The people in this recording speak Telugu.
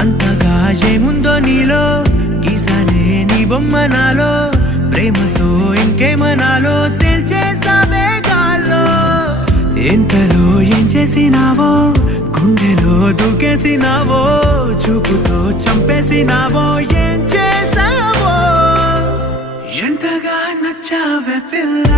అంతగా ఏముందో నీలో గీసానే నీ బొమ్మ నాలో ప్రేమతో ఇంకేమనాలో తెలిచేసావే గాల్లో ఎంతలో ఏం చేసినావో గుండెలో దూకేసినావో చూపుతో చంపేసినావో ఏం చేసావో ఎంతగా నచ్చావే పిల్ల